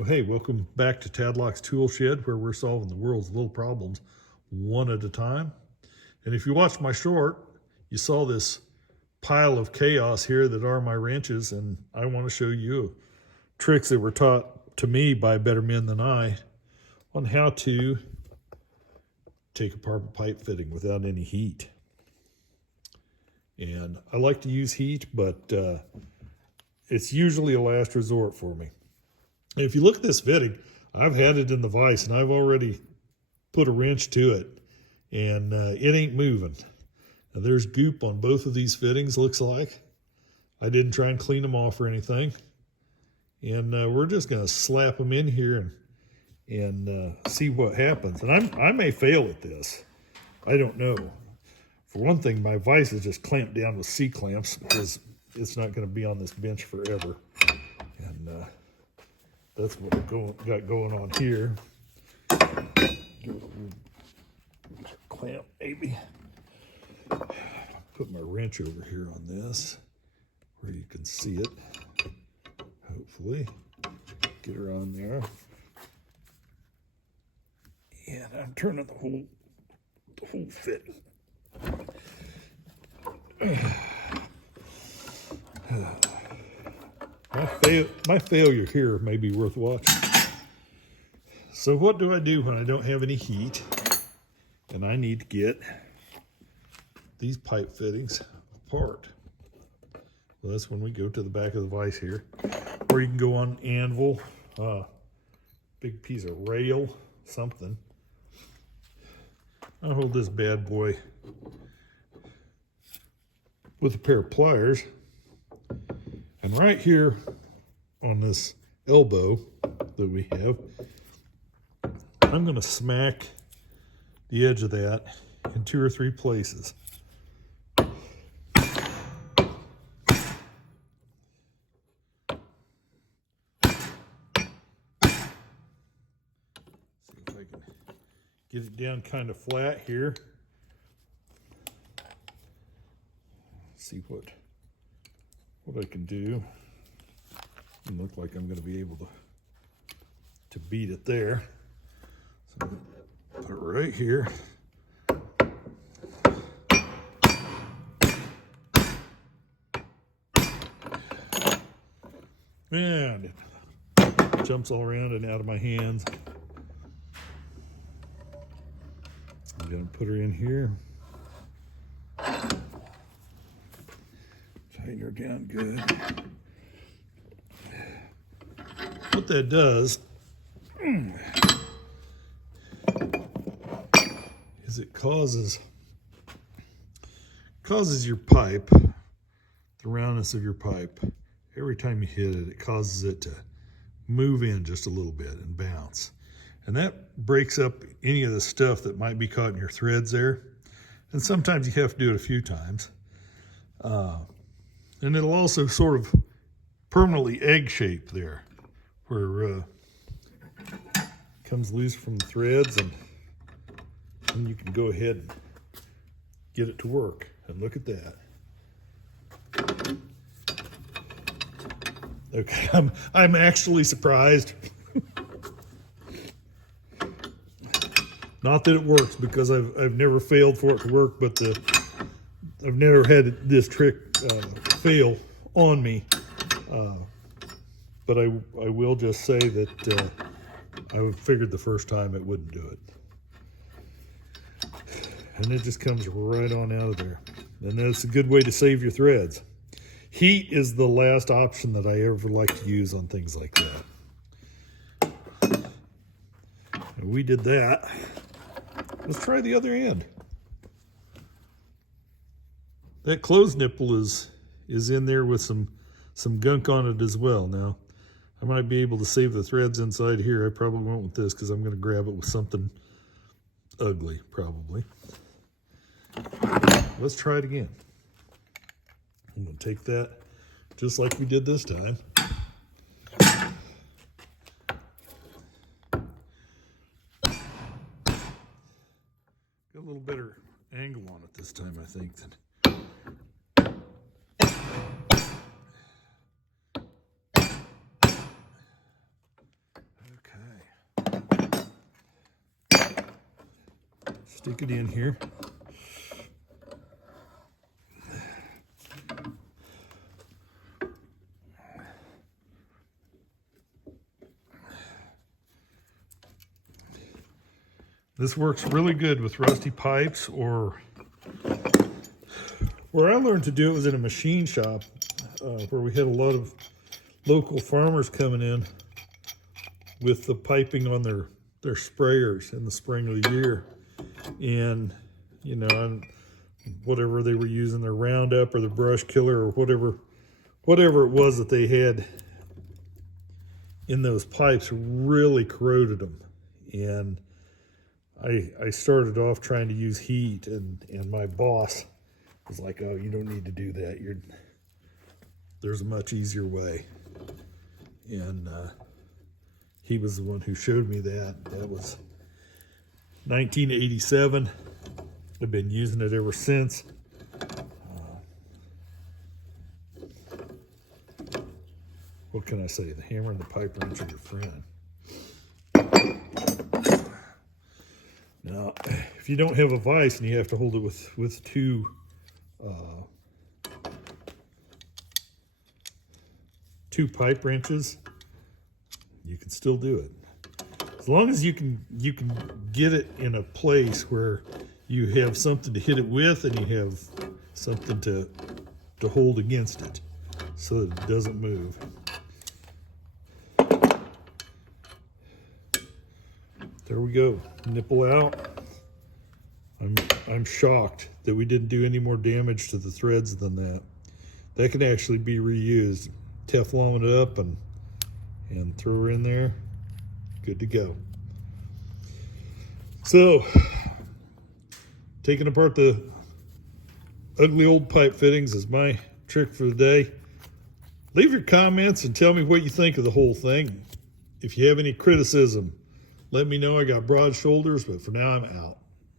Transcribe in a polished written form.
Well, hey, welcome back to Tadlock's Tool Shed, where we're solving the world's little problems one at a time. And if you watched my short, you saw this pile of chaos here that are my wrenches, and I want to show you tricks that were taught to me by better men than I on how to take apart a pipe fitting without any heat. And I like to use heat, but it's usually a last resort for me. If you look at this fitting, I've had it in the vise and I've already put a wrench to it, and it ain't moving. Now, there's goop on both of these fittings, looks like. I didn't try and clean them off or anything. And we're just going to slap them in here and see what happens. And I may fail at this. I don't know. For one thing, my vise is just clamped down with C-clamps because it's not going to be on this bench forever. And that's what we got going on here. Clamp, maybe. Put my wrench over here on this where you can see it. Hopefully. Get her on there. And I'm turning the whole fit. My failure here may be worth watching. So what do I do when I don't have any heat and I need to get these pipe fittings apart? Well, that's when we go to the back of the vise here, or you can go on anvil, big piece of rail, something. I'll hold this bad boy with a pair of pliers, and right here on this elbow that we have, I'm going to smack the edge of that in 2 or 3 places. See if I can get it down kind of flat here. See what I can do. Doesn't look like I'm going to be able to beat it there. So I'm going to put it right here. And it jumps all around and out of my hands. I'm going to put her in here. Tighten her down good. What that does is it causes your pipe, the roundness of your pipe, every time you hit it, it causes it to move in just a little bit and bounce. And that breaks up any of the stuff that might be caught in your threads there. And sometimes you have to do it a few times. And it'll also sort of permanently egg shape there, where comes loose from the threads, and you can go ahead and get it to work. And look at that. Okay, I'm actually surprised. Not that it works, because I've never failed for it to work, but I've never had this trick fail on me. But I will just say that I figured the first time it wouldn't do it. And it just comes right on out of there. And that's a good way to save your threads. Heat is the last option that I ever like to use on things like that. And we did that. Let's try the other end. That closed nipple is in there with some gunk on it as well. Now, I might be able to save the threads inside here. I probably won't with this, because I'm going to grab it with something ugly, probably. Let's try it again. I'm going to take that just like we did this time. Got a little better angle on it this time, I think, than Stick it in here. This works really good with rusty pipes, or where I learned to do it was in a machine shop where we had a lot of local farmers coming in with the piping on their sprayers in the spring of the year. And, you know, whatever they were using, their Roundup or the brush killer or whatever it was that they had in those pipes really corroded them. And I started off trying to use heat, and my boss was like, "Oh, you don't need to do that. There's a much easier way." And he was the one who showed me that. That was 1987. I've been using it ever since. What can I say? The hammer and the pipe wrench are your friend. Now, if you don't have a vise and you have to hold it with two pipe wrenches, you can still do it. As long as you can get it in a place where you have something to hit it with and you have something to hold against it so that it doesn't move. There we go, nipple out. I'm shocked that we didn't do any more damage to the threads than that. That can actually be reused. Teflon it up and throw her in there. Good to go. So, taking apart the ugly old pipe fittings is my trick for the day. Leave your comments and tell me what you think of the whole thing. If you have any criticism, let me know. I got broad shoulders, but for now I'm out.